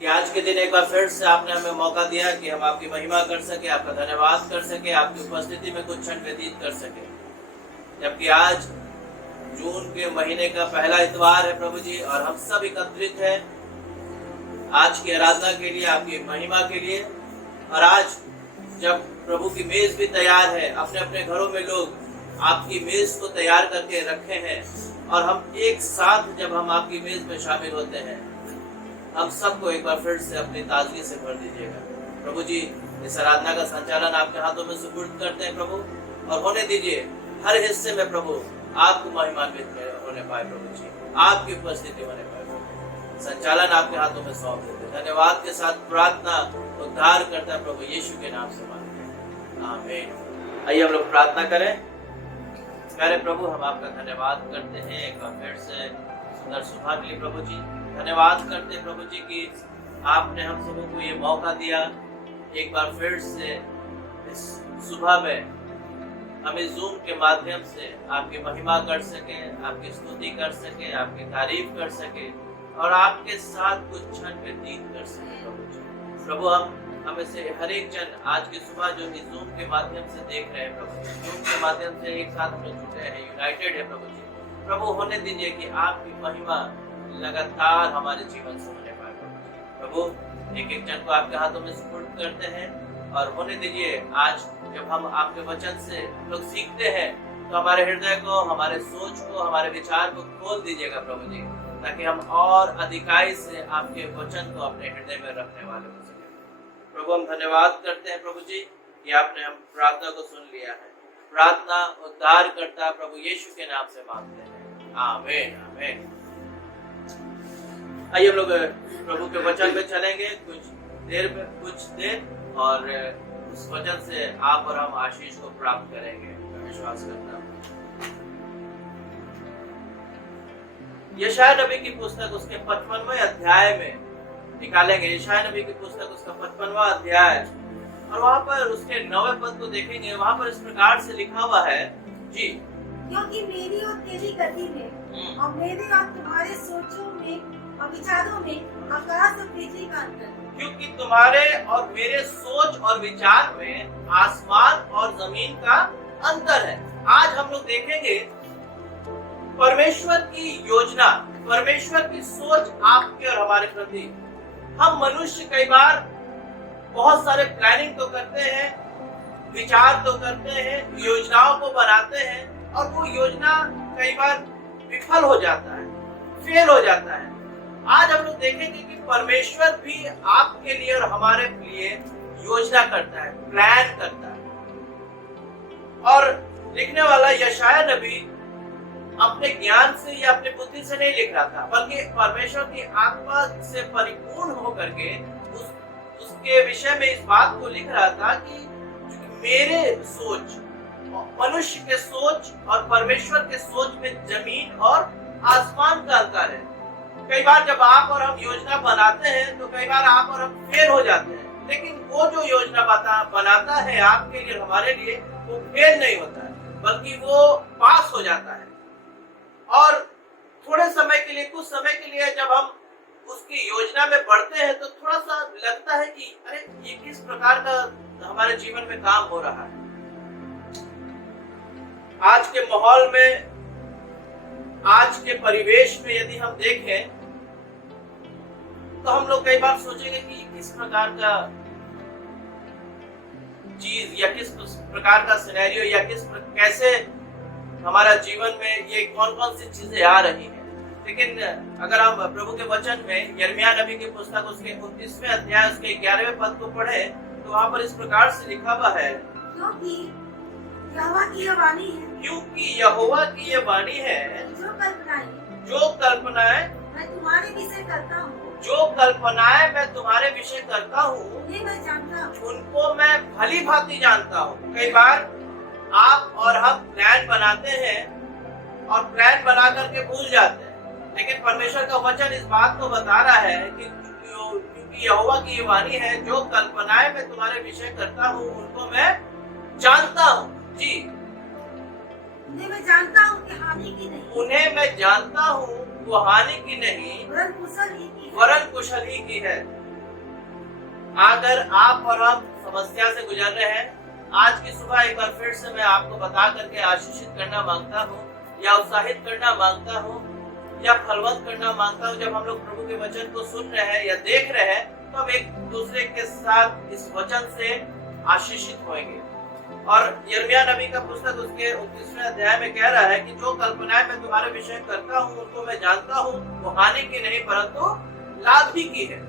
कि आज के दिन एक बार फिर से आपने हमें मौका दिया कि हम आपकी महिमा कर सके, आपका धन्यवाद कर सके, आपकी उपस्थिति में कुछ क्षण व्यतीत कर सके। जबकि आज जून के महीने का पहला इतवार है प्रभु जी, और हम सब एकत्रित हैं आज की आराधना के लिए, आपकी महिमा के लिए। और आज जब प्रभु की मेज भी तैयार है, अपने अपने घरों में लोग आपकी मेज को तैयार करके रखे हैं, और हम एक साथ जब हम आपकी मेज में शामिल होते हैं, हम सबको एक बार फिर से अपनी ताजगी से भर दीजिएगा प्रभु जी। इस आराधना का संचालन आपके हाथों में सुपुर्द करते हैं प्रभु, और होने दीजिए हर हिस्से में प्रभु आपको महिमान्वित होने पाए प्रभु जी, आपकी उपस्थिति होने पाए प्रभु। संचालन आपके हाथों में सौंप देते हैं। धन्यवाद के साथ प्रार्थना उद्धार करता है प्रभु यीशु के नाम से मांगते हैं, आमीन। आइए हम लोग प्रार्थना करें। प्यारे प्रभु, हम आपका धन्यवाद करते हैं एक बार फिर से सुंदर सुबह के लिए प्रभु जी। धन्यवाद करते हैं प्रभु जी कि आपने हम सबों को ये मौका दिया एक बार फिर से इस सुबह में हमें जूम के माध्यम से आपकी महिमा कर सके, आपकी स्तुति कर सके, आपकी तारीफ कर सके, और आपके साथ कुछ क्षण व्यतीत कर सके प्रभु जी। प्रभु, हमें से हर एक जन आज की सुबह जो कि जूम के माध्यम से देख रहे हैं प्रभु, जूम के माध्यम से एक साथ हम लोग जुटे हैं, यूनाइटेड है प्रभु जी। प्रभु, होने दीजिए कि आपकी महिमा लगातार हमारे जीवन से होने पाए प्रभु। एक एक जन को आपके हाथों में सुपुर्द करते हैं, और होने दीजिए आज जब हम आपके वचन से लोग सीखते हैं तो हमारे हृदय को, हमारे सोच को, हमारे विचार को खोल दीजिएगा प्रभु जी, ताकि हम और अधिकाई से आपके वचन को अपने हृदय में रखने वाले हो सके प्रभु। हम धन्यवाद करते हैं प्रभु जी कि आपने हम प्रार्थना को सुन लिया है। प्रार्थना उद्धार करता प्रभु यीशु के नाम से मांगते हैं, आमीन आमीन। आइए हम लोग प्रभु के वचन में चलेंगे कुछ देर, और उस वचन से आप और हम आशीष को प्राप्त करेंगे, मैं विश्वास करता हूँ। यशायाह नबी की पुस्तक उसके 55वें अध्याय में निकालेंगे। यशायाह नबी की पुस्तक उसका 55वां अध्याय, और वहाँ पर उसके 9वें पद को देखेंगे। वहाँ पर इस प्रकार से लिखा हुआ है जी, क्योंकि मेरी और तेरी गति में और मेरे और तुम्हारे सोचों में और विचारों में आकाश और पृथ्वी का अंतर है। क्योंकि तुम्हारे और मेरे सोच और विचार में आसमान और जमीन का अंतर है। आज हम लोग देखेंगे परमेश्वर की योजना, परमेश्वर की सोच आपके और हमारे प्रति। हम मनुष्य कई बार बहुत सारे प्लानिंग तो करते हैं, विचार तो करते हैं, योजनाओं को बनाते हैं, और वो योजना कई बार विफल हो जाता है, फेल हो जाता है। आज हम लोग देखेंगे कि परमेश्वर भी आपके लिए और हमारे लिए योजना करता है, प्लान करता है। और लिखने वाला यशायाह नबी अपने ज्ञान से या अपने बुद्धि से नहीं लिख रहा था, बल्कि परमेश्वर की आत्मा से परिपूर्ण होकर के उसके विषय में इस बात को लिख रहा था कि मेरे सोच, मनुष्य के सोच और परमेश्वर के सोच में जमीन और आसमान का अंतर है। कई बार जब आप और हम योजना बनाते हैं तो कई बार आप और हम फेल हो जाते हैं, लेकिन वो जो योजना बनाता है आपके लिए, हमारे लिए, वो फेल नहीं होता है, बल्कि वो पास हो जाता है। और थोड़े समय के लिए, कुछ समय के लिए जब हम उसकी योजना में बढ़ते हैं तो थोड़ा सा लगता है कि अरे ये किस प्रकार का हमारे जीवन में काम हो रहा है। आज के माहौल में, आज के परिवेश में यदि हम देखें तो हम लोग कई बार सोचेंगे कि किस प्रकार का चीज या किस प्रकार का सिनेरियो या कैसे हमारा जीवन में ये कौन कौन सी चीजें आ रही हैं। लेकिन अगर हम प्रभु के वचन में यिर्मयाह नबी की पुस्तक उसके 29वें अध्याय उसके 11वें पद को पढ़े तो वहाँ पर इस प्रकार से लिखा हुआ है, क्योंकि यहोवा की यह वाणी है, क्योंकि यहोवा की ये वाणी है, जो कल्पनाएं मैं तुम्हारे विषय करता हूँ, जो कल्पनाएं मैं तुम्हारे विषय करता हूँ, उन्हें मैं जानता हूँ, उनको मैं भली भांति जानता हूँ। कई बार आप और हम प्लान बनाते हैं और प्लान बना करके भूल जाते हैं, लेकिन परमेश्वर का वचन इस बात को बता रहा है कि क्योंकि यहोवा की ये वाणी है, जो कल्पनाएं मैं तुम्हारे विषय करता हूँ उनको मैं जानता हूँ। जी, उन्हें मैं जानता हूँ कि हानि की नहीं, उन्हें मैं जानता हूँ वो हानि की नहीं वरन कुशल ही की है। वरन कुशल ही की है। अगर आप और हम समस्या से गुजर रहे हैं, आज की सुबह एक बार फिर से मैं आपको बता करके आशीषित करना मांगता हूँ, या उत्साहित करना मांगता हूँ, या फलवंत करना मांगता हूँ। जब हम लोग प्रभु के वचन को सुन रहे हैं या देख रहे हैं, तो हम एक दूसरे के साथ इस वचन से आशीषित होंगे। और यिर्मयाह नबी का पुस्तक उसके 29वें अध्याय में कह रहा है कि जो कल्पनाएं मैं तुम्हारे विषय करता हूँ उनको मैं जानता हूँ, वो हानि की नहीं परंतु लाभ ही की है।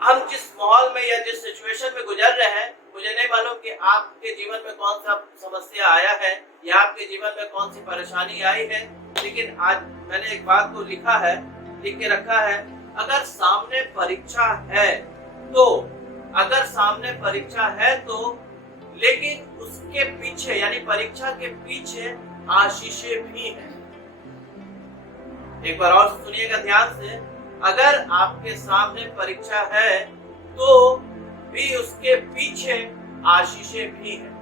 हम जिस माहौल में या जिस सिचुएशन में गुजर रहे हैं, मुझे नहीं मालूम कि आपके जीवन में कौन सा समस्या आया है या आपके जीवन में कौन सी परेशानी आई है, लेकिन आज मैंने एक बात को लिख के रखा है। अगर सामने परीक्षा है तो लेकिन उसके पीछे यानी परीक्षा के पीछे आशीषें भी हैं। एक बार और सुनिएगा ध्यान से, अगर आपके सामने परीक्षा है तो भी उसके पीछे आशीषें भी हैं।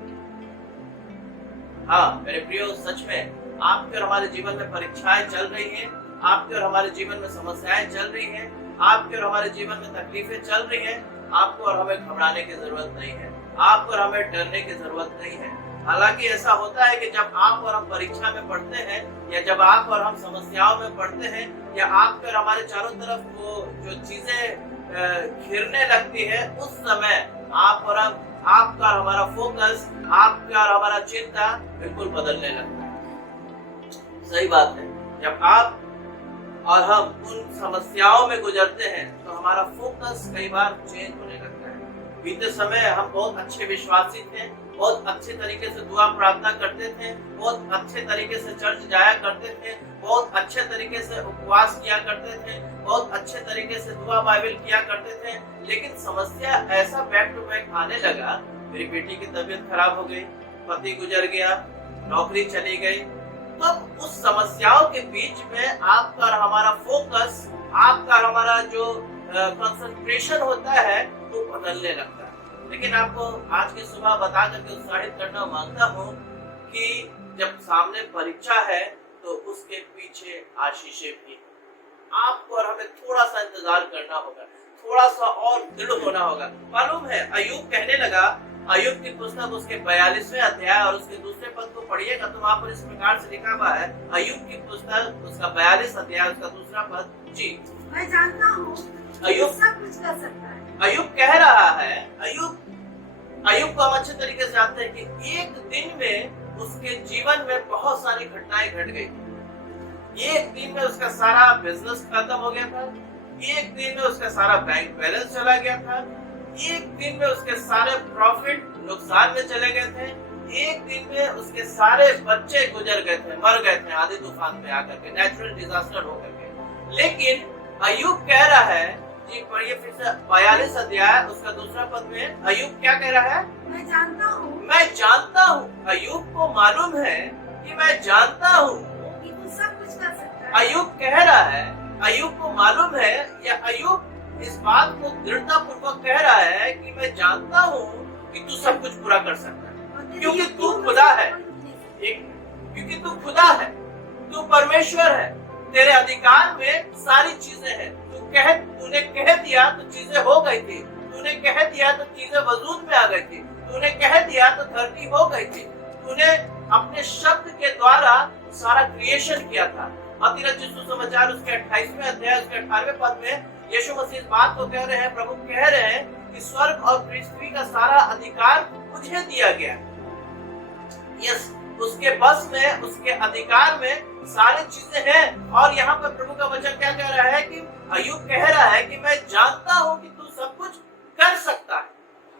हाँ मेरे प्रियो, सच में आपके और हमारे जीवन में परीक्षाएं चल रही हैं, आपके और हमारे जीवन में समस्याएं चल रही हैं, आपके और हमारे जीवन में तकलीफें चल रही हैं। आपको और हमें घबराने की जरूरत नहीं है, आपको और हमें डरने की जरूरत नहीं है। हालांकि ऐसा होता है कि जब आप और हम परीक्षा में पढ़ते हैं, या जब आप और हम समस्याओं में पढ़ते हैं, या आपके और हमारे चारों तरफ वो जो चीजें घिरने लगती है, उस समय आप और हम, आपका और हमारा फोकस, आपका और हमारा चिंता बिल्कुल बदलने लगता है। सही बात है, जब आप और हम उन समस्याओं में गुजरते हैं तो हमारा फोकस कई बार चेंज होने लगता है। बीते समय हम बहुत अच्छे विश्वासी थे, बहुत अच्छे तरीके से दुआ प्रार्थना करते थे, बहुत अच्छे तरीके से चर्च जाया करते थे, बहुत अच्छे तरीके से उपवास किया करते थे, बहुत अच्छे तरीके से दुआ बाइबल किया करते थे। लेकिन समस्या ऐसा बैक टू बैक आने लगा, मेरी बेटी की तबीयत खराब हो गई, पति गुजर गया, नौकरी चली गई। तब उस समस्याओं के बीच में आपका और हमारा फोकस, आपका और हमारा जो कंसंट्रेशन होता है वो बदलने लगता है। लेकिन आपको आज की सुबह बता करके उत्साहित करना मांगता हूँ कि जब सामने परीक्षा है तो उसके पीछे आशीषें भी। आपको और हमें थोड़ा सा इंतजार करना होगा, थोड़ा सा और दृढ़ होना होगा। मालूम है, अय्यूब कहने लगा, अय्यूब की पुस्तक उसके 42वें अध्याय और उसके दूसरे पद को पढ़िएगा तो वहाँ पर इस प्रकार से लिखा हुआ है। अय्यूब की पुस्तक उसका 42 अध्याय उसका दूसरा पद, जी, मैं जानता हूँ अय्यूब सब कुछ कर सकता है। अय्यूब कह रहा है, अय्यूब को हम अच्छे तरीके से जानते हैं कि एक दिन में उसके जीवन में बहुत सारी घटनाएं घट गई। एक दिन में उसका सारा बिजनेस खत्म हो गया था, एक दिन में उसका सारा बैंक बैलेंस चला गया था, एक दिन में उसके सारे प्रॉफिट नुकसान में चले गए थे, एक दिन में उसके सारे बच्चे गुजर गए थे, मर गए थे आंधी तूफान में आकर के, नेचुरल डिजास्टर होकर के। लेकिन अय्यूब कह रहा है, जी पढ़िए फिर से 42 अध्याय उसका दूसरा पद में अय्यूब क्या कह रहा है? मैं जानता हूँ। अय्यूब को मालूम है कि मैं जानता हूँ कि तू सब कुछ कर सकता है। अय्यूब कह रहा है, अय्यूब को मालूम है, या अय्यूब इस बात को दृढ़ता पूर्वक कह रहा है कि मैं जानता हूँ कि तू सब कुछ पूरा कर सकता है, क्योंकि तू खुदा है। क्योंकि तू खुदा है, तू परमेश्वर है, तेरे अधिकार में सारी चीजें हैं। तूने कह दिया तो चीजें हो गई थी, तूने कह दिया तो चीजें वजूद में आ गई थी, तूने कह दिया तो धरती हो गई थी, तूने अपने शब्द के द्वारा सारा क्रिएशन किया था। मत्ती रचित सुसमाचार उसके 28वें अध्याय उसके 18वें पद में यीशु मसीह इस बात को कह रहे हैं, प्रभु कह रहे हैं कि स्वर्ग और पृथ्वी का सारा अधिकार मुझे दिया गया। यस, उसके बस में, उसके अधिकार में सारी चीजें हैं। और यहाँ पर प्रभु का वचन क्या कह रहा है कि अय्यूब कह रहा है कि मैं जानता हूँ कि तू सब कुछ कर सकता है।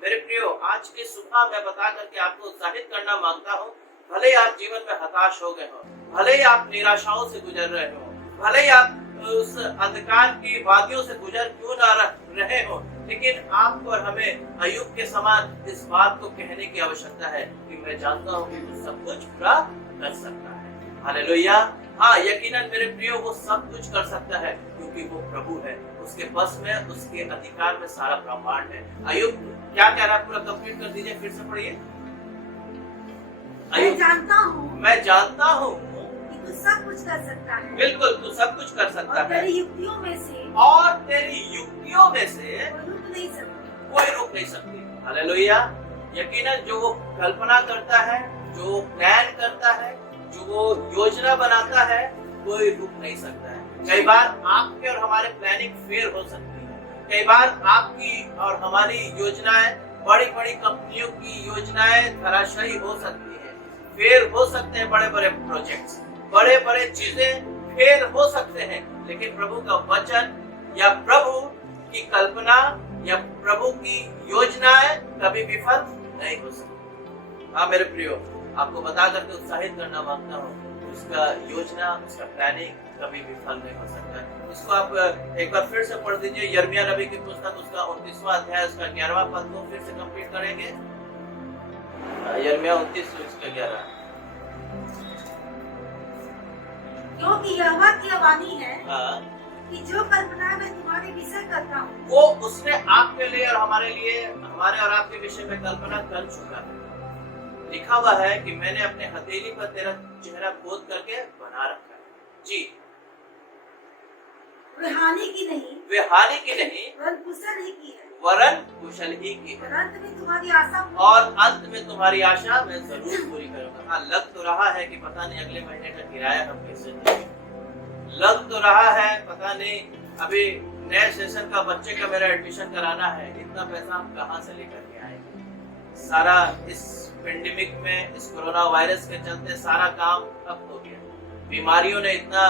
मेरे प्रियो, आज की सुबह मैं बता करके आपको उत्साहित करना मांगता हूँ। भले ही आप जीवन में हताश हो गए हो, भले ही आप निराशाओं से गुजर रहे हो, भले ही आप उस अंधकार की वादियों से गुजर क्यों ना रहे हो, लेकिन आपको और हमें अय्यूब के समान इस बात को कहने की आवश्यकता है कि मैं जानता हूँ कि तू सब कुछ पूरा कर सकता है। हालेलुया। हाँ, यकीनन मेरे प्रियो, वो सब कुछ कर सकता है क्योंकि वो प्रभु है। उसके बस में, उसके अधिकार में सारा ब्रह्मांड है। अय्यूब क्या कह रहा है, पूरा कंप्लीट कर दीजिए, फिर से पढ़िए। मैं जानता हूँ कि तू सब कुछ कर सकता है बिल्कुल, तू सब कुछ कर सकता और है तेरी युक्तियों में से और तेरी युक्तियों में से कोई रुक नहीं सकता। कोई रोक नहीं सकती। हालेलुया। यकीनन जो वो कल्पना करता है, जो वो प्लान करता है, जो वो योजना बनाता है, कोई रुक नहीं सकता है। कई बार आपके और हमारे प्लानिंग फेल हो सकती है। कई बार आपकी और हमारी योजनाएं, बड़ी बड़ी कंपनियों की योजनाएं धराशायी हो सकती है, फेल हो सकते हैं। बड़े बड़े प्रोजेक्ट्स, बड़े बड़े चीजें फेल हो सकते हैं, लेकिन प्रभु का वचन या प्रभु की कल्पना या प्रभु की योजनाएं कभी विफल नहीं हो सकती। हाँ मेरे प्रियो, आपको बता करके उत्साहित करना मांगता हूँ, उसका योजना, उसका प्लानिंग कभी विफल नहीं हो सकता है। इसको आप एक बार फिर से पढ़ दीजिए। यिर्मयाह नबी की पुस्तक, उसका 29वां अध्याय, उसका 11वां पद को फिर से कंप्लीट करेंगे। यिर्मयाह 29 उसका 11। क्योंकि यहोवा की वाणी है हाँ, कि जो कल्पना मैं तुम्हारे विषय करता हूँ वो उसने आपके लिए और हमारे लिए, हमारे और आपके विषय में कल्पना कर चुका है। लिखा हुआ है कि मैंने अपने हथेली पर तेरा चेहरा खोद करके बना रखा है। जी, वे हानि की नहीं, वे हानि की नहीं वरन कुशल ही की है। वरन कुशल ही की और है, अंत में तुम्हारी आशा और अंत में तुम्हारी आशा मैं जरूर पूरी करूंगा। हाँ, लग तो रहा है कि पता नहीं अगले महीने का किराया हम कैसे देंगे। लग तो रहा है पता नहीं अभी नए सेशन का बच्चे का मेरा एडमिशन कराना है, इतना पैसा हम कहाँ से लेकर के आएंगे। सारा इस पेंडेमिक में, इस कोरोना वायरस के चलते सारा काम ठप हो गया। बीमारियों ने इतना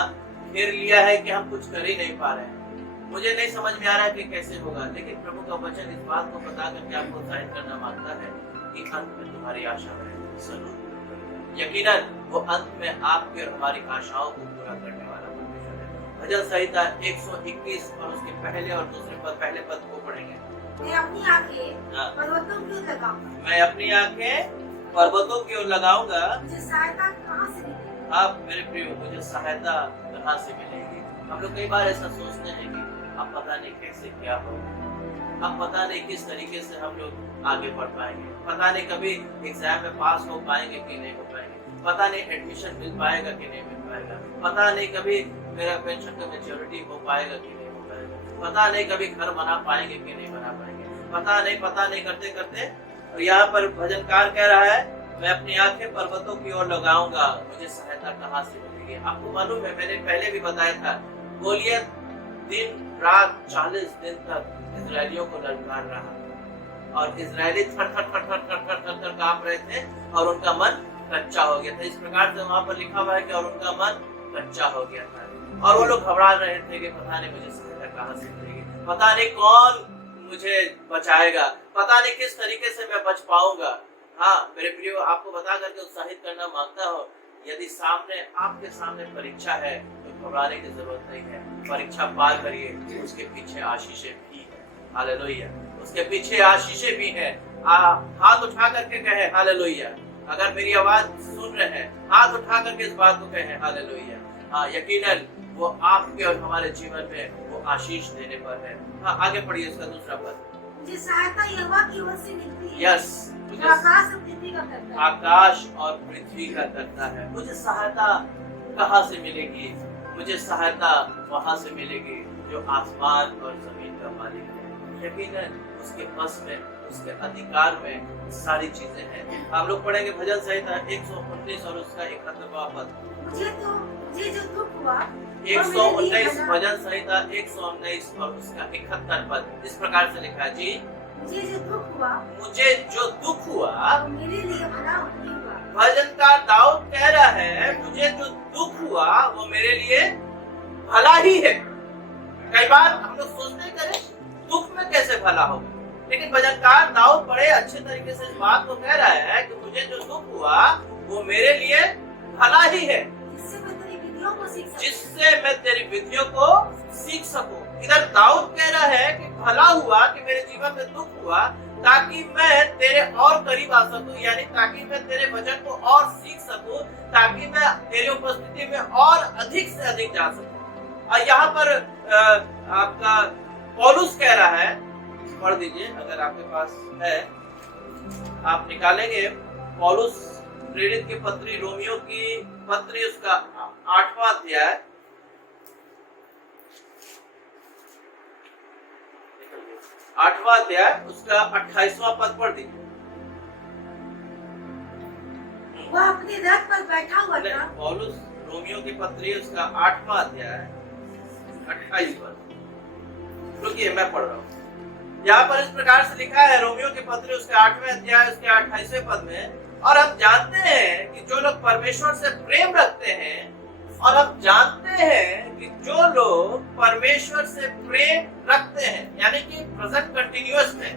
घेर लिया है कि हम कुछ कर ही नहीं पा रहे हैं। मुझे नहीं समझ में आ रहा है कि कैसे होगा, लेकिन प्रभु का वचन इस बात को बता करके आपको उत्साहित करना मांगता है कि अंत में तुम्हारी आशा है जरूर। यकीनन वो अंत में आपके और हमारी आशाओं को पूरा करने वाला परमेश्वर है। भजन संहिता 121 और उसके पहले और दूसरे पद, पहले पद को पढ़ेंगे। मैं अपनी आंखें हाँ। पर्वतों की ओर लगाऊंगा, मैं अपनी आंखें पर्वतों की ओर लगाऊंगा। मुझे सहायता कहाँ से मिलेगी? आप मेरे प्रियो, मुझे सहायता कहाँ से मिलेगी? हम लोग कई बार ऐसा सोचते हैं कि अब पता नहीं कैसे क्या होगा, अब पता नहीं किस तरीके से हम लोग आगे बढ़ पाएंगे, पता नहीं कभी एग्जाम में पास हो पाएंगे कि नहीं हो पाएंगे, पता नहीं एडमिशन मिल पाएगा कि नहीं मिल पाएगा, पता नहीं कभी मेरा पेंशन का मैच्योरिटी हो पाएगा कि नहीं हो पाएगा, पता नहीं कभी घर बना पाएंगे कि नहीं बना पाएंगे, पता नहीं करते करते। और यहाँ पर भजनकार कह रहा है, मैं अपनी आंखें पर्वतों की ओर लगाऊंगा, मुझे सहायता कहाँ से मिलेगी? आपको मालूम है, मैंने पहले भी बताया था, गोलियत दिन रात 40 दिन तक इजरायलियों को ललकार रहा और इजरायली थर थर थर थर थर थर थर थर कांप रहे थे और उनका मन कच्चा हो गया था। इस प्रकार से वहां पर लिखा हुआ है कि और उनका मन कच्चा हो गया था और वो लोग घबरा रहे थे कि पता नहीं मुझे सहायता कहाँ से मिलेगी, पता नहीं कौन मुझे बचाएगा, पता नहीं किस तरीके से मैं बच पाऊंगा। हाँ मेरे प्रियो, आपको बता करके उत्साहित करना मांगता हूँ, यदि सामने आपके सामने परीक्षा है तो घबराने की जरूरत नहीं है। परीक्षा पार करिए, उसके पीछे आशीषें भी है। हालेलुया, उसके पीछे आशीषें भी है। हाथ उठा करके कहे हालेलुया। अगर मेरी आवाज सुन रहे हैं, हाथ उठा करके इस बात को कहे हालेलुया। हाँ, यकीनन वो आपके और हमारे जीवन में वो आशीष देने पर है। हाँ, आगे पढ़िए उसका दूसरा पद। मुझे सहायता यहोवा की ओर से मिलती है। यस, जो आकाश और पृथ्वी का करता है। आकाश और पृथ्वी का करता है। मुझे सहायता कहाँ से मिलेगी? मुझे सहायता वहां से मिलेगी जो आसमान और जमीन का मालिक है। यकीनन उसके बस में, उसके अधिकार में सारी चीजें हैं। हम लोग पढ़ेंगे भजन संहिता 119 और उसका 71वां पद। मुझे जो दुख हुआ 119 भजन संहिता 119 और उसका 71 पद इस प्रकार से लिखा है। जी, मुझे जो दुख हुआ वो मेरे लिए भला नहीं हुआ। भजनकार दाऊद कह रहा है, मुझे जो दुख हुआ वो मेरे लिए भला ही है। कई बार हम लोग सोचते हैं दुख में कैसे भला होगा, लेकिन भजनकार दाऊद बड़े अच्छे तरीके से इस बात को कह रहा है कि मुझे जो दुख हुआ वो मेरे लिए भला ही है, जिससे मैं तेरी विधियों को सीख सकूं। इधर दाऊद कह रहा है कि भला हुआ कि मेरे जीवन में दुख हुआ ताकि मैं तेरे और करीब आ सकूं, यानी ताकि मैं तेरे वचन को और सीख सकूं, ताकि मैं तेरी उपस्थिति में और अधिक से अधिक जा सकूं। और यहाँ पर आपका पौलुस कह रहा है, पढ़ दीजिए अगर आपके पास है, आप निकालेंगे। पौलुस प्रेरित की पत्री रोमियो की पत्री उसका 8वां अध्याय, उसका 28वां पद पढ़ दीजिए। वह अपने रथ पर बैठा हुआ था। पौलुस रोमियो की पत्री उसका 8वां अध्याय 28 पद, रुकिए मैं पढ़ रहा हूँ। यहाँ पर इस प्रकार से लिखा है, रोमियो की पत्री उसके 8वें अध्याय उसके 28वें पद में, और हम जानते हैं कि जो लोग परमेश्वर से प्रेम रखते हैं, और हम जानते हैं कि जो लोग परमेश्वर से प्रेम रखते हैं, यानी कि प्रेजेंट कंटिन्यूअस में,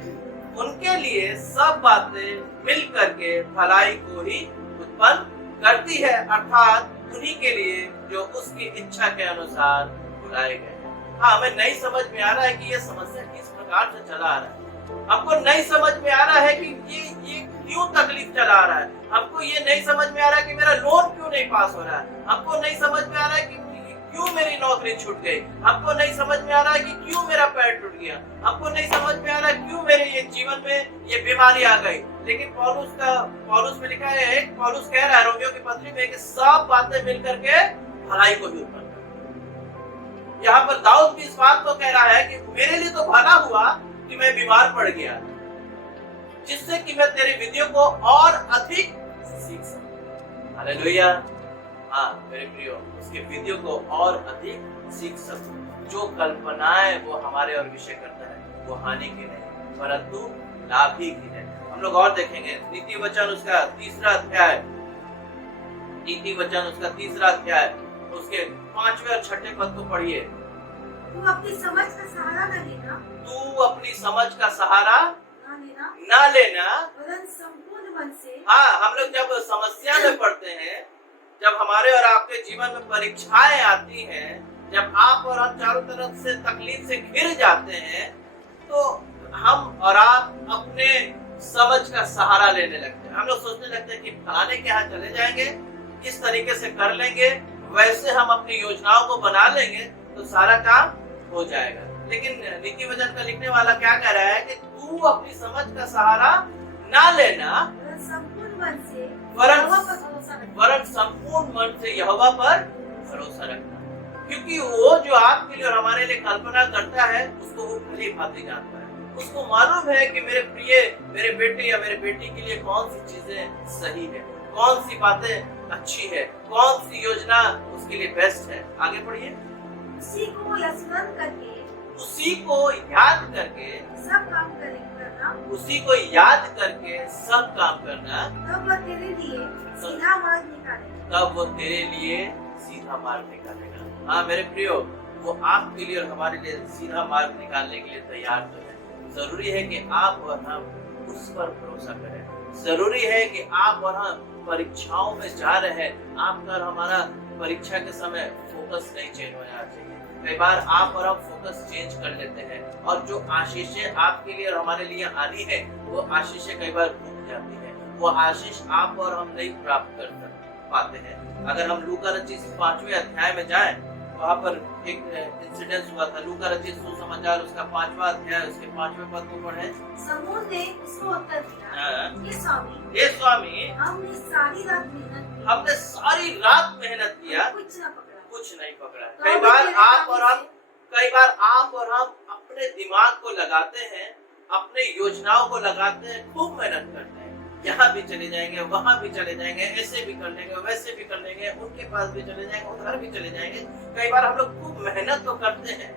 उनके लिए सब बातें मिल करके भलाई को ही उत्पन्न करती है, अर्थात उन्हीं के लिए जो उसकी इच्छा के अनुसार बुलाए गए हैं। हाँ, हमें नहीं समझ में आ रहा है कि ये समस्या किस प्रकार से चला आ रहा है। हमको नहीं समझ में आ रहा है कि ये क्यों तकलीफ चला आ रहा है। हमको ये नहीं समझ में आ रहा है कि मेरा लोन क्यों नहीं पास हो रहा है। हमको नहीं समझ में आ रहा है कि क्यों मेरी नौकरी छूट गई। हमको नहीं समझ में आ रहा है कि क्यों मेरा पैर टूट गया। हमको नहीं समझ में आ रहा है क्यों मेरे ये जीवन में ये बीमारी आ गई। लेकिन पौलुस में लिखा है, पौलुस कह रहा है रोमियो की पत्री में कि सब बातें मिलकर के भलाई को ही उत्पन्न करती है। यहाँ पर दाऊद भी इस बात को कह रहा है कि मेरे लिए तो भला हुआ कि मैं बीमार पड़ गया, जिससे कि मैं तेरी विधियों को और अधिक सीख सकूं। हालेलुया। हाँ मेरे प्रियो, उसके विधियों को और अधिक सीख सकूं। जो कल्पनाएं वो हमारे और विषय करता है, वो हानि की नहीं परंतु लाभ ही की है। हम लोग और देखेंगे नीति वचन उसका 3रा अध्याय, नीति वचन उसका 3रा अध्याय उसके 5वें और 6ठे पद को पढ़िए। तू अपनी समझ का सहारा न लेना, तू अपनी समझ का सहारा न लेना, वरन संपूर्ण मन से। हाँ, हम लोग जब समस्या में पड़ते हैं, जब हमारे और आपके जीवन में परीक्षाएं आती हैं, जब आप और हम चारों तरफ से तकलीफ से घिर जाते हैं, तो हम और आप अपने समझ का सहारा लेने लगते हैं। हम लोग सोचने लगते हैं कि फलाने के यहाँ चले जाएंगे, इस तरीके से कर लेंगे, वैसे हम अपनी योजनाओं को बना लेंगे तो सारा काम हो जाएगा। लेकिन नीति वचन का लिखने वाला क्या कह रहा है कि तू अपनी समझ का सहारा ना लेना, संपूर्ण मन से वरन संपूर्ण मन से यहोवा पर भरोसा रखना, क्योंकि वो जो आपके लिए और हमारे लिए कल्पना करता है उसको वो भली भांति जानता है। उसको मालूम है कि मेरे प्रिय, मेरे बेटे या मेरे बेटी के लिए कौन सी चीजें सही है, कौन सी बातें अच्छी है, कौन सी योजना उसके लिए बेस्ट है। आगे पढ़िए। उसी को स्मरण करके, उसी को याद करके सब काम करना, उसी को याद करके सब काम करना, तब वह तेरे लिए सीधा मार्ग निकालेगा। तब वो तेरे लिए सीधा मार्ग निकालेगा। हाँ मेरे प्रियो, वो आपके लिए और हमारे लिए सीधा मार्ग निकालने के लिए तैयार तो है। जरूरी है कि आप और हम उस पर भरोसा करें। जरूरी है कि आप और हम परीक्षाओं में जा रहे हैं, आपका और हमारा परीक्षा के समय फोकस नहीं चेंज हो जाना चाहिए। कई बार आप और हम फोकस चेंज कर लेते हैं, और जो आशीषें आपके लिए और हमारे लिए आनी है, वो आशीषें कई बार रुक जाती है। वो आशीष आप और हम नहीं प्राप्त कर पाते हैं। अगर हम लूका रचित 5वें अध्याय में जाएं, वहाँ पर एक इंसिडेंस हुआ था। लूका रचित सुसमाचार उसका 5वां अध्याय उसके 5वें पद को पढ़ें। समूह ने उसको उत्तर दिया, हे स्वामी, हमने सारी रात मेहनत किया, कुछ नहीं पकड़ा। कई बार आप और हम अपने दिमाग को लगाते हैं, अपने योजनाओं को लगाते हैं, खूब मेहनत करते हैं। यहाँ भी चले जाएंगे, वहाँ भी चले जाएंगे, ऐसे भी कर लेंगे, वैसे भी कर लेंगे, उनके पास भी चले जाएंगे, उधर भी चले जाएंगे। कई बार हम लोग खूब मेहनत तो करते हैं,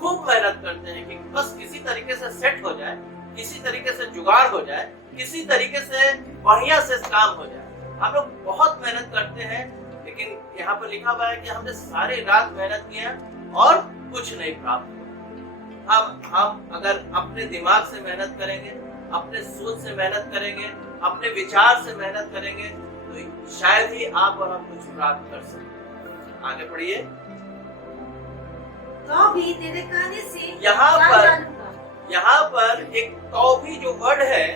खूब मेहनत करते हैं कि बस किसी तरीके से सेट हो जाए, किसी तरीके से जुगाड़ हो जाए, किसी तरीके से बढ़िया से काम हो जाए। हम लोग बहुत मेहनत करते हैं, लेकिन यहाँ पर लिखा हुआ है कि हमने सारी रात मेहनत किया और कुछ नहीं प्राप्त हुआ। हम अगर अपने दिमाग से मेहनत करेंगे, अपने सोच से मेहनत करेंगे, अपने विचार से मेहनत करेंगे, तो शायद ही आप और हम कुछ प्राप्त कर सकते। आगे पढ़िए। तो भी तेरे कहने से यहाँ पर एक तो भी जो वर्ड है,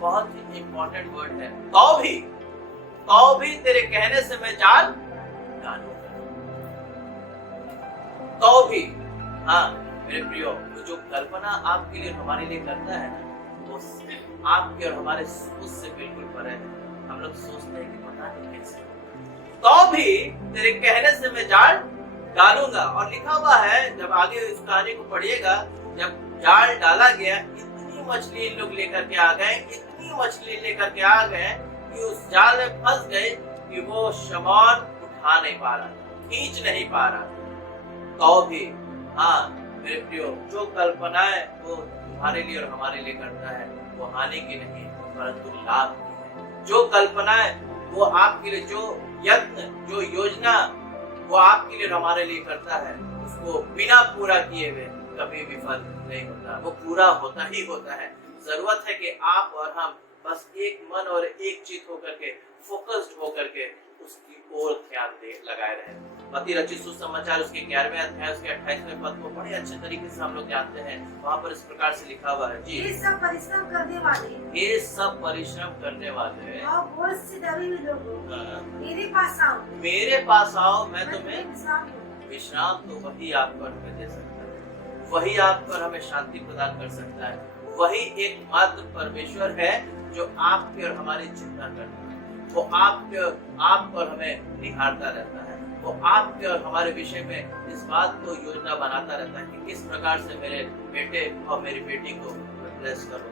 बहुत ही इंपॉर्टेंट वर्ड है। तो भी तेरे कहने से मैं जान डालूंगा। तो भी, हाँ मेरे प्रियो, जो कल्पना आपके लिए हमारे लिए करता है ना, वो आपके और हमारे सोच से बिल्कुल परे है। हम लोग सोचते हैं कि पता नहीं कैसे, तो भी तेरे कहने से मैं जाल डालूंगा। और लिखा हुआ है, जब आगे इस कहानी को पढ़िएगा, जब जाल डाला गया, इतनी मछली इन लोग लेकर के आ गए, इतनी मछली लेकर के आ गए कि उस जाल में फंस गए कि वो शमौन उठा नहीं पा रहा, खींच नहीं पा रहा। तो भी हाँ मेरे प्रियो, जो कल्पनाएं वो तुम्हारे लिए और हमारे लिए करता है वो हानि की नहीं परंतु लाभ की है। जो कल्पनाएं वो आपके लिए, जो यत्न, जो योजना वो आपके लिए और हमारे लिए करता है, उसको बिना पूरा किए हुए कभी विफल नहीं होता, वो पूरा होता ही होता है। जरूरत है कि आप और हम बस एक मन और एक चित होकर के, फोकस्ड होकर के उसकी ओर ध्यान लगाए रहे। मत्ती रचित सुसमाचार उसके 11वें अध्याय उसके 28वें पद को बड़े अच्छे तरीके से हम लोग जानते हैं। वहाँ पर इस प्रकार से लिखा हुआ है, जी, ये सब परिश्रम करने वाले, ये सब परिश्रम करने वाले और बोझ से दबे हुए लोगों, मेरे पास आओ, मेरे पास आओ, मैं तुम्हें विश्राम दूंगा। विश्राम तो वही आपको हमें दे सकता है, वही आप पर हमें शांति प्रदान कर सकता है। वही एकमात्र परमेश्वर है जो आपकी और हमारी चिंता करता है। वो आप पर हमें निहारता रहता है। वो आपके और हमारे विषय में इस बात को योजना बनाता रहता है कि किस प्रकार से मेरे बेटे और मेरी बेटी को ब्लेस करूं,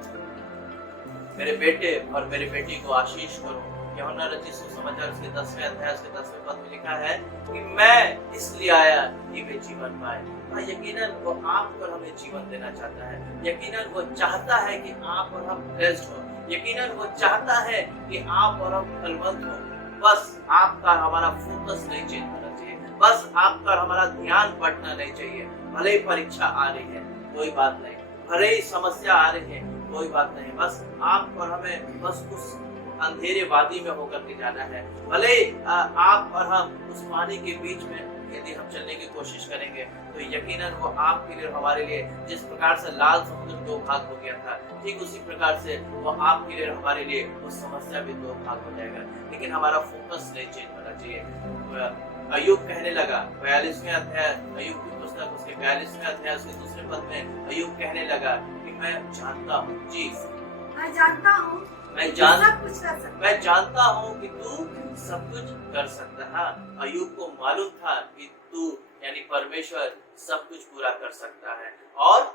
मेरे बेटे और मेरी बेटी को आशीष करूं। यूहन्ना रचित सुसमाचार उसके 10वें अध्याय उसके 10वें पद में लिखा है कि मैं इसलिए आया कि वे जीवन पाए। यकीनन वो आप और हमें जीवन देना चाहता है। यकीनन वो चाहता है कि आप और हम ब्लेस्ड हो। यकीनन वो चाहता है कि आप और हम फलवंत हो। बस आपका हमारा फोकस नहीं चेंज होना चाहिए, बस आपका हमारा ध्यान बटना नहीं चाहिए। भले ही परीक्षा आ रही है कोई बात नहीं, भले ही समस्या आ रही है कोई बात नहीं, बस आप और हमें बस उस अंधेरे वादी में होकर के जाना है। भले आप और हम उस पानी के बीच में यदि हम चलने की कोशिश करेंगे तो यकीनन वो आपके लिए और हमारे लिए, जिस प्रकार से लाल समुद्र दो भाग हो गया था, ठीक उसी प्रकार से वो आपके लिए और हमारे लिए वो समस्या भी दो भाग हो जाएगा। लेकिन हमारा फोकस नहीं चेंज होना चाहिए। अय्यूब कहने लगा, 42वें अध्याय अय्यूब की पुस्तक उसके 42वें अध्याय उसके 2 पद में अय्यूब कहने लगा कि मैं जानता हूँ, जी मैं जानता हूँ, मैं जानता हूँ कि तू सब कुछ कर सकता है। अय्यूब को मालूम था कि तू यानी परमेश्वर सब कुछ पूरा कर सकता है और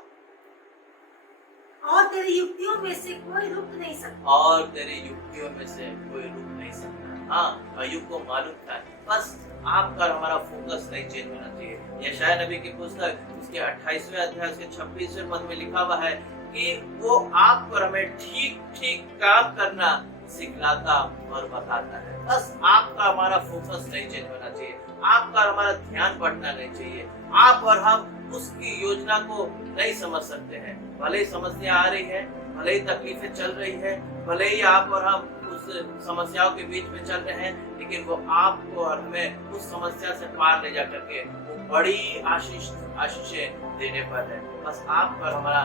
तेरी युक्तियों में से कोई रुक नहीं सकता। और तेरी युक्तियों में से कोई रुक नहीं सकता। हाँ, अय्यूब को मालूम था, बस आपका हमारा फोकस नहीं चेंज होना चाहिए। यशायाह नबी की पुस्तक उसके 28वें अध्याय उसके 26वें पद में लिखा हुआ है कि वो आप पर हमें ठीक ठीक काम करना सिखलाता और बताता है। बस आपका हमारा फोकस नहीं चेंज होना चाहिए, आपका हमारा ध्यान बढ़ना नहीं चाहिए। आप और हम उसकी योजना को नहीं समझ सकते हैं। भले ही समस्या आ रही है, भले ही तकलीफें चल रही है, भले ही आप और हम उस समस्याओं के बीच में चल रहे हैं, लेकिन वो आपको और हमें उस समस्या से पार ले जा करके वो बड़ी आशीषें देने पर है। बस आप पर हमारा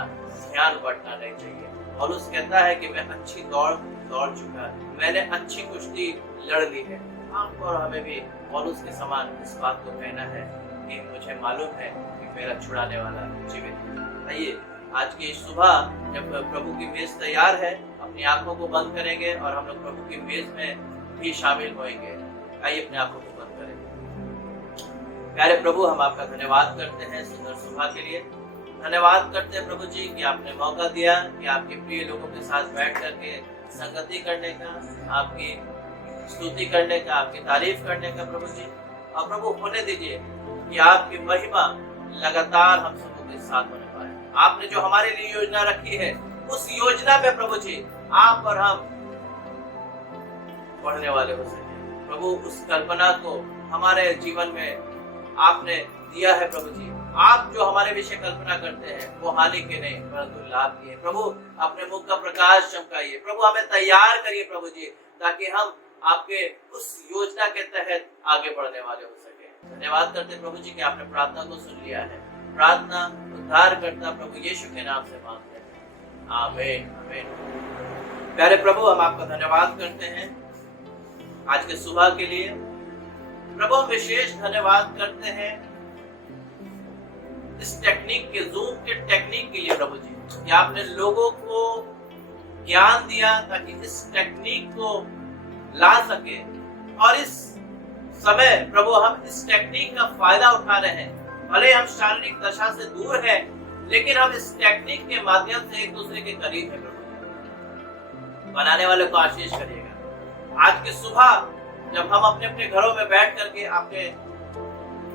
ध्यान बढ़ना नहीं चाहिए। और उस कहता है कि मैं अच्छी दौड़ चुका, मैंने अच्छी कुश्ती लड़ ली है। आपको और हमें भी पौलुस के समान इस बात को कहना है कि मुझे मालूम है कि मेरा छुड़ाने वाला जीवित है। आइए आज की सुबह जब प्रभु की मेज तैयार है, अपनी आंखों को बंद करेंगे और हम लोग प्रभु की मेज में भी शामिल होंगे। आइए अपनी आंखों को बंद करेंगे। प्यारे प्रभु, हम आपका धन्यवाद करते हैं सुंदर सुबह के लिए। धन्यवाद करते हैं प्रभु जी कि आपने मौका दिया कि आपके प्रिय लोगों के साथ बैठ करके संगति करने का, आपकी स्तुति करने का, आपकी तारीफ करने का प्रभु जी। और प्रभु होने दीजिए कि आपकी महिमा लगातार हम सबों के साथ होने पाए। आपने जो हमारे लिए योजना रखी है उस योजना में प्रभु जी आप और हम बढ़ने वाले हो सके। प्रभु उस कल्पना को हमारे जीवन में आपने दिया है प्रभु जी। आप जो हमारे विषय कल्पना करते हैं वो हानि के नहीं परंतु लाभ की है। प्रभु अपने मुख का प्रकाश चमकाइए, प्रभु हमें तैयार करिए प्रभु जी, ताकि हम आपके उस योजना के तहत आगे बढ़ने वाले हो सके। धन्यवाद करते प्रभु जी कि आपने प्रार्थना को सुन लिया है। प्रार्थना उद्धार करता प्रभु यीशु के नाम से मांगते हैं, आमीन आमीन। प्यारे प्रभु, हम आपका धन्यवाद करते हैं आज के सुबह के लिए। प्रभु विशेष धन्यवाद करते हैं इस टेक्निक के, जूम के टेक्निक के लिए प्रभु जी, कि आपने लोगों को ज्ञान दिया ताकि इस टेक्निक को ला सके और इस समय प्रभु हम इस टेक्निक का फायदा उठा रहे हैं। भले हम शारीरिक दशा से दूर हैं, लेकिन हम इस टेक्निक के माध्यम से एक दूसरे के करीब हैं। प्रभु बनाने वाले को आशीष करिएगा। आज की सुबह जब हम अपने अपने घरों में बैठ करके अपने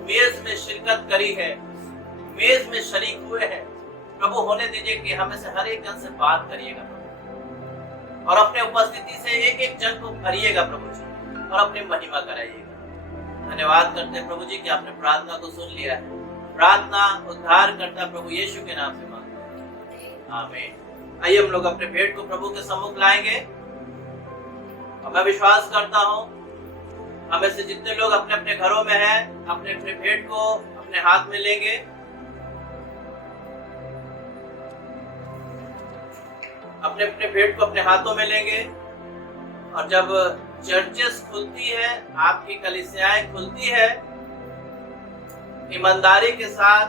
मेज में शिरकत करी है, मेज में शरीक हुए हैं, प्रभु होने दीजिए कि हमें से हर एक जन से बात करिएगा प्रभु, और अपने उपस्थिति से एक एक जन को भरिएगा प्रभु जी, और अपनी महिमा कराइएगा। धन्यवाद करते हैं प्रभु जी कि आपने प्रार्थना को सुन लिया है। प्रार्थना उद्धार करता प्रभु यीशु के नाम से मांगते हैं, आमीन। आइए हम लोग अपने भेंट को प्रभु के सम्मुख लाएंगे। और मैं विश्वास करता हूँ हमें से जितने लोग अपने अपने घरों में हैं, अपने अपने भेंट को अपने हाथ में लेंगे। अपने अपने भेंट को अपने हाथों में लेंगे, और जब चर्चेस खुलती है, आपकी कलीसियाएं खुलती है, ईमानदारी के साथ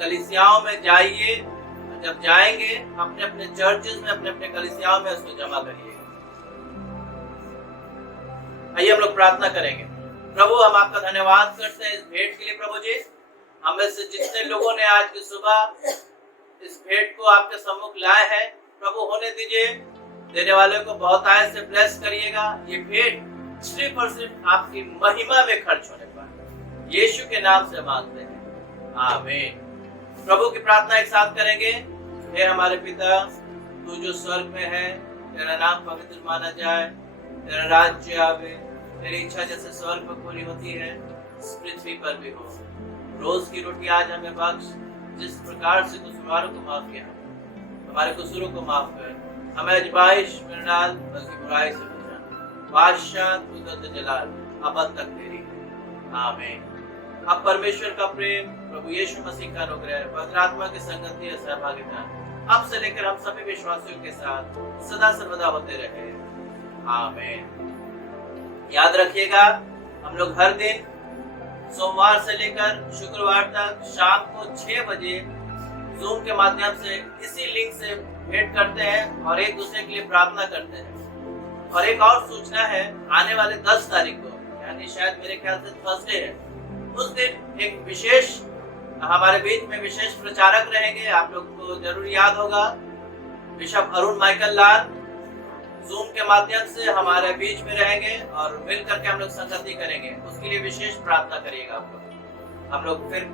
कलीसियाओं में जाइए। जब जाएंगे अपने अपने चर्चेस में, अपने अपने कलीसियाओं में उसको जमा करिए। आइए हम लोग प्रार्थना करेंगे। प्रभु हम आपका धन्यवाद करते हैं इस भेंट के लिए। प्रभु जी हमें से जितने लोगों ने आज की सुबह इस भेंट को आपके सम्मुख लाए हैं, प्रभु होने दीजिए देने वाले को बहुत आय से ब्लेस करिएगा। ये भेंट सिर्फ और सिर्फ आपकी महिमा में खर्च होने पाए, यीशु के नाम से मांगते हैं, आमीन। प्रभु की प्रार्थना एक साथ करेंगे। हे हमारे पिता, तू जो स्वर्ग में है, तेरा नाम पवित्र माना जाए, तेरा राज्य आवे, तेरी इच्छा जैसे स्वर्ग में पूरी होती है इस पृथ्वी पर भी हो। रोज की रोटी आज हमें बख्श, जिस प्रकार से कसूरवारों को माफ किया, हमारे कसूरों को माफ कर, हमें आजमाइश में न डाल बल्कि बुराई से बचा। बादशाह कुदरत जलाल अब तक तेरी है, आमीन। अब परमेश्वर का प्रेम, प्रभु यीशु मसीह का अनुग्रह, पवित्र आत्मा की संगति और सहभागिता अब से लेकर हम सभी विश्वासियों के साथ सदा सर्वदा होते रहे, आमीन। याद रखिएगा हम लोग हर दिन सोमवार से लेकर शुक्रवार तक शाम को 6 बजे जूम के माध्यम से इसी लिंक से भेंट करते हैं और एक दूसरे के लिए प्रार्थना करते हैं। और एक और सूचना है, आने वाले 10 तारीख को, यानी शायद मेरे ख्याल से थर्सडे है, उस दिन एक विशेष हमारे बीच में विशेष प्रचारक रहेंगे। आप लोग को जरूर याद होगा, बिशप अरुण माइकल लाल जूम के माध्यम से हमारे बीच में रहेंगे और मिल करके हम लोग संगति करेंगे। उसके लिए विशेष प्रार्थना करिएगा आप लोग। हम लोग फिर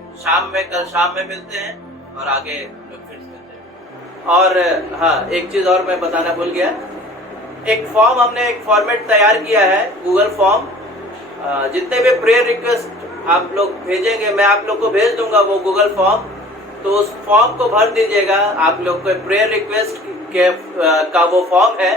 कल शाम में मिलते हैं और आगे हम लोग फिर मिलते हैं। और हाँ, एक चीज और मैं बताना भूल गया, एक फॉर्म हमने एक फॉर्मेट तैयार किया है, गूगल फॉर्म। जितने भी प्रेयर रिक्वेस्ट आप लोग भेजेंगे, मैं आप लोग को भेज दूंगा वो गूगल फॉर्म, तो उस फॉर्म को भर दीजिएगा। आप लोग को प्रेयर रिक्वेस्ट का वो फॉर्म है,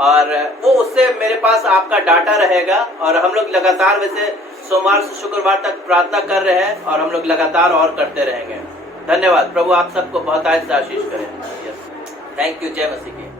और वो उससे मेरे पास आपका डाटा रहेगा। और हम लोग लगातार वैसे सोमवार से शुक्रवार तक प्रार्थना कर रहे हैं, और हम लोग लगातार और करते रहेंगे। धन्यवाद। प्रभु आप सबको बहुत आशीष करें। Thank you. जय मसीह की।